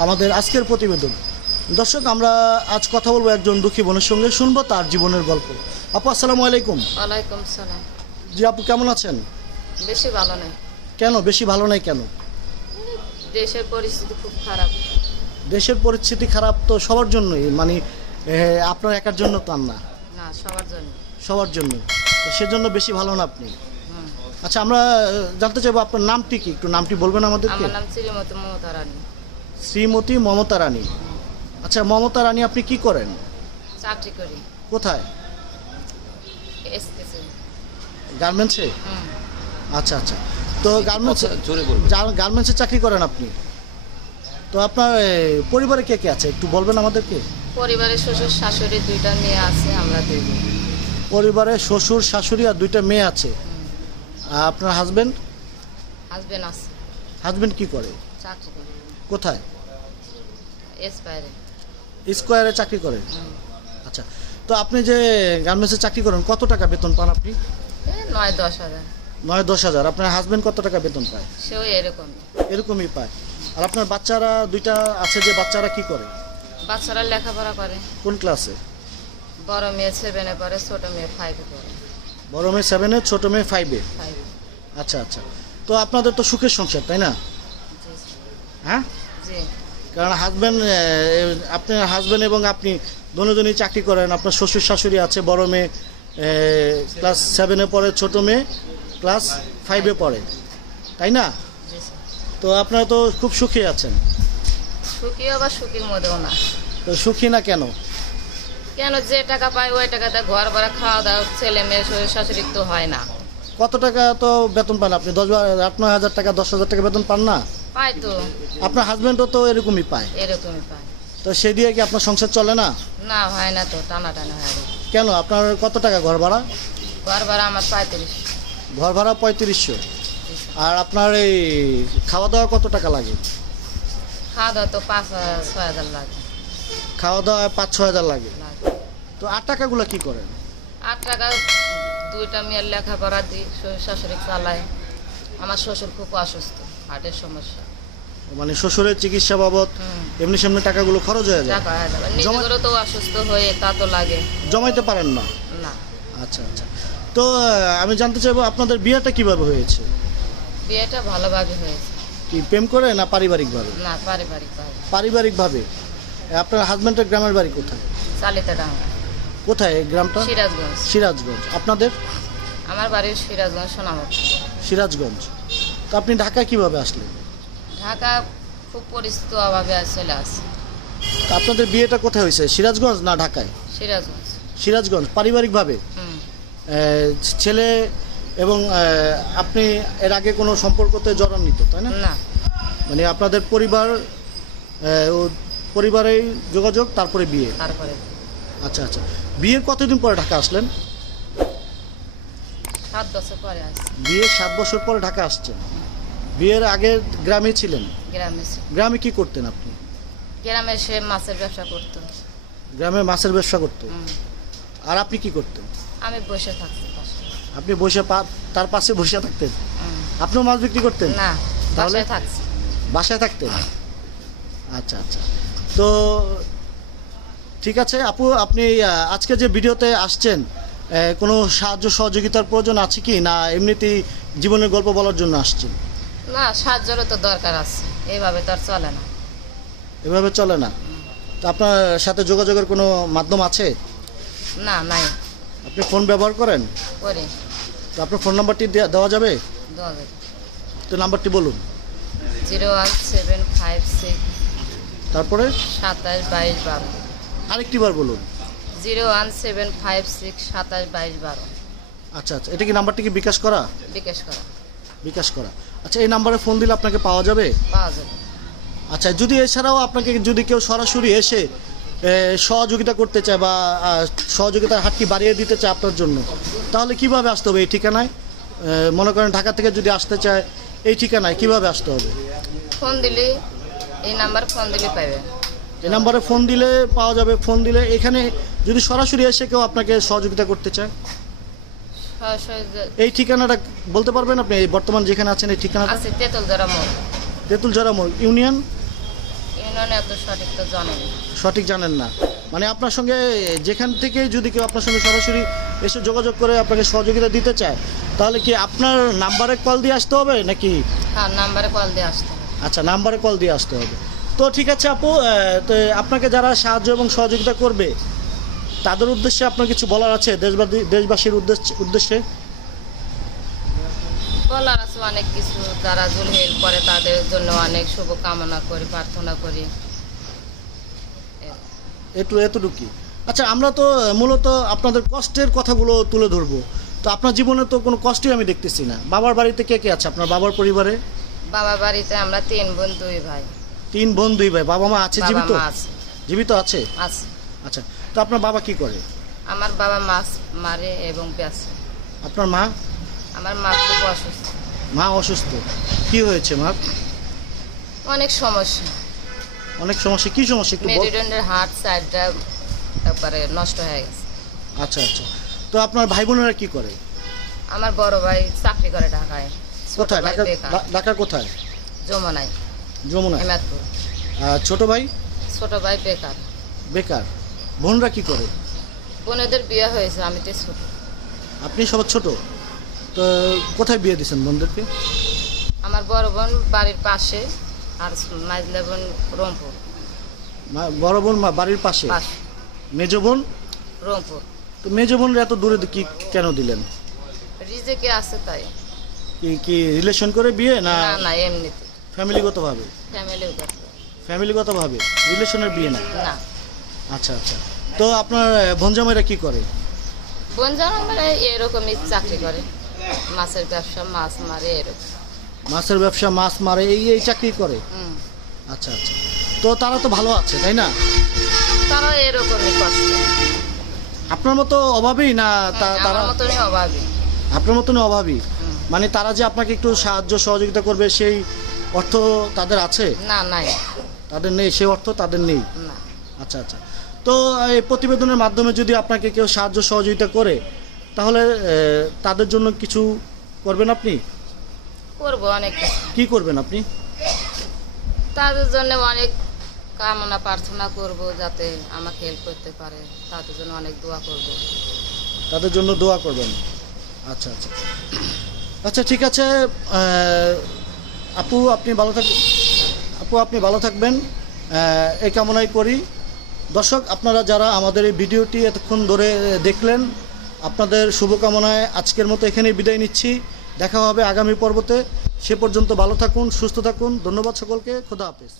আমাদের আজকের প্রতিবেদন। দর্শক আমরা আজ কথা বলব একজন দুঃখী বোনের সঙ্গে শুনব তার জীবনের গল্প। আপু আসসালামু আলাইকুম। ওয়ালাইকুম সালাম। জি আপু কেমন আছেন? বেশি ভালো নয় কেন? বেশি ভালো নাই কেন? দেশের পরিস্থিতি খুব খারাপ। দেশের পরিস্থিতি খারাপ তো সবার জন্যই মানে এ, আপনার একার জন্য তো না। না সবার জন্য। সবার জন্য। তো সেজন্য বেশি ভালো না আপনি? হুম। আচ্ছা আমরা আহ, জানতে চাইব আপনার নামটি কি? একটু নামটি বলবেন আমাদেরকে? আমার নাম শ্রীমতী মমতা রানী। শ্রীমতী মমতা রানী। আচ্ছা মমতা রানী আপনি কি করেন? চাকরি করি। কোথায়? গার্মেন্টসে? আচ্ছা আচ্ছা। তো গার্মেন্টসে জোরে বলবেন। গার্মেন্টসে চাকরি করেন আপনি? তো আপনার পরিবারে কে কে আছে? একটু বলবেন আমাদেরকে? পরিবারের শ্বশুর শাশুড়ি দুইটা মেয়ে আছে আমরা দুই। পরিবারে শ্বশুর শাশুড়ি আর দুইটা মেয়ে আছে। আপনার হাজবেন্ড হাজবেন্ড আছে। হাজবেন্ড কি করে? চাকরি করি। কোথায়? স্কোয়ারে চাকরি করে? আচ্ছা তো আপনি যে গার্মেন্টসে চাকরি করেন কত টাকা বেতন পান আপনি? নয় দশ হাজার। নয় দশ হাজার। আপনার হাজবেন্ড কত টাকা বেতন পায়? সেও এরকম এরকমই পায়। আর আপনার বাচ্চারা দুইটা আছে যে বাচ্চারা কি করে? বাচ্চারা লেখাপড়া করে। কোন ক্লাসে বড় মেয়ে সেভেনে পড়ে ছোট মেয়ে ফাইভে পড়ে। বড় মেয়ে সেভেনে ছোট মেয়ে ফাইভে আচ্ছা আচ্ছা। তো আপনাদের তো সুখের সংসার তাই না? হ্যাঁ? কারণ হাজব্যান্ড আপনার হাজব্যান্ড এবং আপনি দুজনই চাকরি করেন আপনার শ্বশুর শাশুড়ি আছে বড় মেয়ে ক্লাস সেভেনে পড়ে ছোট মেয়ে ক্লাস ফাইভে পড়ে। তাই না? তো আপনারা তো খুব সুখী আছেন। সুখীও বা সুখীর মধ্যেও না। তো সুখী না কেন? কেন যে টাকা পাই ওই টাকাতে ঘর ভাড়া খাওয়া দাওয়া ছেলে মেয়ে শ্বশুর শাশুড়ি তো হয় না। কত টাকা তো বেতন পান আপনি? দশ নয় হাজার টাকা দশ হাজার টাকা বেতন পান না? পাই তো। আপনার হাজব্যান্ডও তো এরকমই পায়। এরকমই পাই তো সে দিয়ে কি আপনার সংসার চলে না? না হয় না তো টানা টানা হয়। আর কেন? আপনার কত টাকা ঘর ভাড়া? ঘর ভাড়া আমার পঁয়ত্রিশ। ঘর ভাড়া পঁয়ত্রিশশো। আর আপনার এই খাওয়া দাওয়া কত টাকা লাগে? খাওয়া দাওয়া তো পাঁচ হাজার ছয় হাজার লাগে। খাওয়া দাওয়া পাঁচ ছ হাজার লাগে। লাগে। তো আট টাকাগুলো কি করেন? আট টাকা দুইটা মেয়ের লেখাপড়া দিই শ্বশুর শাশুড়ি চালায়। আমার শ্বশুর খুব অসুস্থ। হার্টের সমস্যা। মানে শ্বশুরের চিকিৎসা বাবদ এমনি সেমনি টাকাগুলো খরচ হয়ে যায়। টাকা হয়ে যাবে। তো অসুস্থ হয়ে তা তো লাগে। জমাইতে পারেন না? না। আচ্ছা আচ্ছা। তো আমি জানতে চাইব আপনাদের বিয়েটা কীভাবে হয়েছে? বিয়েটা ভালোভাবে হয়েছে। কি প্রেম করে না পারিবারিকভাবে? না পারিবারিকভাবে। পারিবারিকভাবে। আপনার হাজব্যান্ডের গ্রামের বাড়ি কোথায়? চালিতে ডাঙ্গা কোথায় গ্রামটা? সিরাজগঞ্জ। সিরাজগঞ্জ। আপনাদের? আমার বাড়ির সিরাজগঞ্জ সোনামুখ। সিরাজগঞ্জ। তো আপনি ঢাকা কীভাবে আসলেন? ঢাকা খুব পরিস্থিতি অভাবে চলে আসে তো আপনাদের বিয়েটা কোথায় হয়েছে? সিরাজগঞ্জ না ঢাকায়? সিরাজগঞ্জ। সিরাজগঞ্জ পারিবারিকভাবে? হুম। ছেলে এবং আপনি এর আগে কোনো সম্পর্কতে জড়াননি তো তাই না? না। মানে আপনাদের পরিবার ও পরিবারেই যোগাযোগ তারপরে বিয়ে? তারপরে। আচ্ছা আচ্ছা। বিয়ের কতদিন পরে ঢাকা আসলেন? সাত বছর পরে বিয়ের সাত বছর পরে ঢাকা আসছেন? বিয়ের আগে গ্রামে ছিলেন? গ্রামে। গ্রামে কি করতেন আপনি? গ্রামে সে মাছের ব্যবসা করতো। গ্রামে মাছের ব্যবসা করত? আর আপনি কি করতেন? আমি বসে পাশে। আপনি বসে তার পাশে বসে থাকতেন? আপনিও মাছ বিক্রি করতেন? না তাহলে? বাসায় থাকতেন? আচ্ছা আচ্ছা। তো ঠিক আছে আপু আপনি আজকে যে ভিডিওতে আসছেন কোনো সাহায্য সহযোগিতার প্রয়োজন আছে কি? না এমনিতেই জীবনের গল্প বলার জন্য আসছেন? না সাহায্যেরও তো দরকার আছে। এইভাবে তো আর চলে না। এভাবে চলে না? তো আপনার সাথে যোগাযোগের কোনো মাধ্যম আছে? না নাই। আপনি ফোন ব্যবহার করেন? করি। তো আপনার ফোন নাম্বারটি দেয়া- দেওয়া যাবে? দশ তো নাম্বারটি বলুন। Zero one seven five six তারপরে? সাতাশ বাইশ বারো। আরেকটি বার বলুন। Zero one seven five six সাতাশ বাইশ বারো। আচ্ছা আচ্ছা। এটা কি নাম্বারটি কি বিকাশ করা? বিকাশ করা। বিকাশ করা। আচ্ছা এই নাম্বারে ফোন দিলে আপনাকে পাওয়া যাবে? পাওয়া যাবে। আচ্ছা যদি এছাড়াও আপনাকে যদি কেউ সরাসরি এসে এ, সহযোগিতা করতে চায় বা সহযোগিতার হাতটি বাড়িয়ে দিতে চায় আপনার জন্য তাহলে কীভাবে আসতে হবে এই ঠিকানায়? এ, মনে করেন ঢাকা থেকে যদি আসতে চায় এই ঠিকানায় কীভাবে আসতে হবে? ফোন দিলে এই নাম্বার ফোন দিলে পাবে এই নাম্বারে ফোন দিলে পাওয়া যাবে ফোন দিলে এখানে যদি সরাসরি এসে কেউ আপনাকে সহযোগিতা করতে চায়। এই ঠিকানাটা বলতে পারবেন আপনি? বর্তমান যেখানে আছেন এই ঠিকানাটা? আছে তেঁতুল ধরা মোড়। তেঁতুলঝরা মোড়। ইউনিয়ন? ইউনিয়নে এত সঠিক তো জানেন সঠিক জানেন না। মানে আপনার সঙ্গে যেখান থেকে যদি কেউ আপনার সঙ্গে সরাসরি এসে যোগাযোগ করে আপনাকে সহযোগিতা দিতে চায় তাহলে কি আপনার নাম্বারে কল দিয়ে আসতে হবে নাকি? হ্যাঁ নাম্বারে কল দিয়ে আসতে হবে। আচ্ছা নাম্বারে কল দিয়ে আসতে হবে। তো ঠিক আছে আপু তো আপনাকে যারা সাহায্য এবং সহযোগিতা করবে তাদের উদ্দেশ্যে আপনার কিছু বলার আছে? দেশবাসী দেশবাসীর উদ্দেশ্যে উদ্দেশ্যে? বলার আছে অনেক কিছু। যারা জুল হেল্প করে তাদের জন্য অনেক শুভ কামনা করি প্রার্থনা করি। একটু এতটুকুই আচ্ছা আমরা তো মূলত আপনাদের কষ্টের কথাগুলো তুলে ধরবো। তো আপনার জীবনে তো কোনো কষ্টই আমি দেখতেছি না। বাবার বাড়িতে কে কে আছে? আপনার বাবার পরিবারে? বাবার বাড়িতে আমরা তিন বোন দুই ভাই। তিন বোন দুই ভাই। বাবা মা আছে? জীবিত? আছে। জীবিত আছে? আছে। আচ্ছা তো আপনার বাবা কি করে? আমার বাবা মাছ মারে এবং বেচে। আপনার মা? আমার মা খুব অসুস্থ। মা অসুস্থ। কি হয়েছে মা? অনেক সমস্যা। অনেক সমস্যা। কি সমস্যা? একটু বল- মেরুদণ্ডের হাট সাইডটা একবারে নষ্ট হয়ে গেছে। আচ্ছা আচ্ছা। তো আপনার ভাই বোনেরা কি করে? আমার বড় ভাই চাকরি করে ঢাকায়। ছোট কোথায়? ভাই ঢাকা বেকার। ঢা- ঢাকা কোথায়? যমুনাই যমুনা হেমাদপুর। ছোট ভাই? ছোট ভাই বেকার। বেকার। বোনরা কি করে? বোনেদের বিয়ে হয়েছে আমি তো ছোট। আপনি সবার ছোট? তো কোথায় বিয়ে দিয়েছেন বোনদেরকে? আমার বড় বোন বাড়ির পাশে আর মাইজলা বোন রংপুর। বড় বোন মা- বাড়ির পাশে? মেজ বোন? রংপুর। তো মেজ বোন এত দূরে কি কেন দিলেন? রিজেকে আছে তাই। কি কি রিলেশন করে বিয়ে না না না এমনিতে। ফ্যামিলিগতভাবে ফ্যামিলিও করতে ফ্যামিলিগতভাবে রিলেশনের বিয়ে না? না। আচ্ছা আচ্ছা। তো আপনার ভঞ্জামাইরা কি করে? মানে এরকমই চাকরি করে। মাছের ব্যবসা মাছ মারে এরকম। মাছের ব্যবসা মাছ মারে এই এই চাকরি করে? আচ্ছা আচ্ছা। তো তারা তো ভালো আছে তাই না? তারা এরকমই কষ্ট। আপনার মতো অভাবই না তারা? মতনই অভাবী। আপনার মতনই অভাবী। মানে তারা যে আপনাকে একটু সাহায্য সহযোগিতা করবে সেই অর্থ তাদের আছে? না নাই। তাদের নেই সেই অর্থ তাদের নেই? না। আচ্ছা আচ্ছা। তো এই প্রতিবেদনের মাধ্যমে যদি আপনাকে কেউ সাহায্য সহযোগিতা করে তাহলে তাদের জন্য কিছু করবেন আপনি? করব অনেক। কি করবেন আপনি? তাদের জন্য অনেক কামনা প্রার্থনা করব যাতে আমাকে হেল্প করতে পারে। তাদের জন্য অনেক দোয়া করব। তাদের জন্য দোয়া করবেন? আচ্ছা আচ্ছা। আচ্ছা ঠিক আছে। আপু আপনি ভালো থাক আপু আপনি ভালো থাকবেন। এই কামনাই করি। দর্শক, আপনারা যারা আমাদের এই ভিডিওটি এতক্ষণ ধরে দেখলেন, আপনাদের শুভকামনায় আজকের মতো এখানেই বিদায় নিচ্ছি। দেখা হবে আগামী পর্বতে। সে পর্যন্ত ভালো থাকুন, সুস্থ থাকুন। ধন্যবাদ সকলকে। খোদা হাফেজ।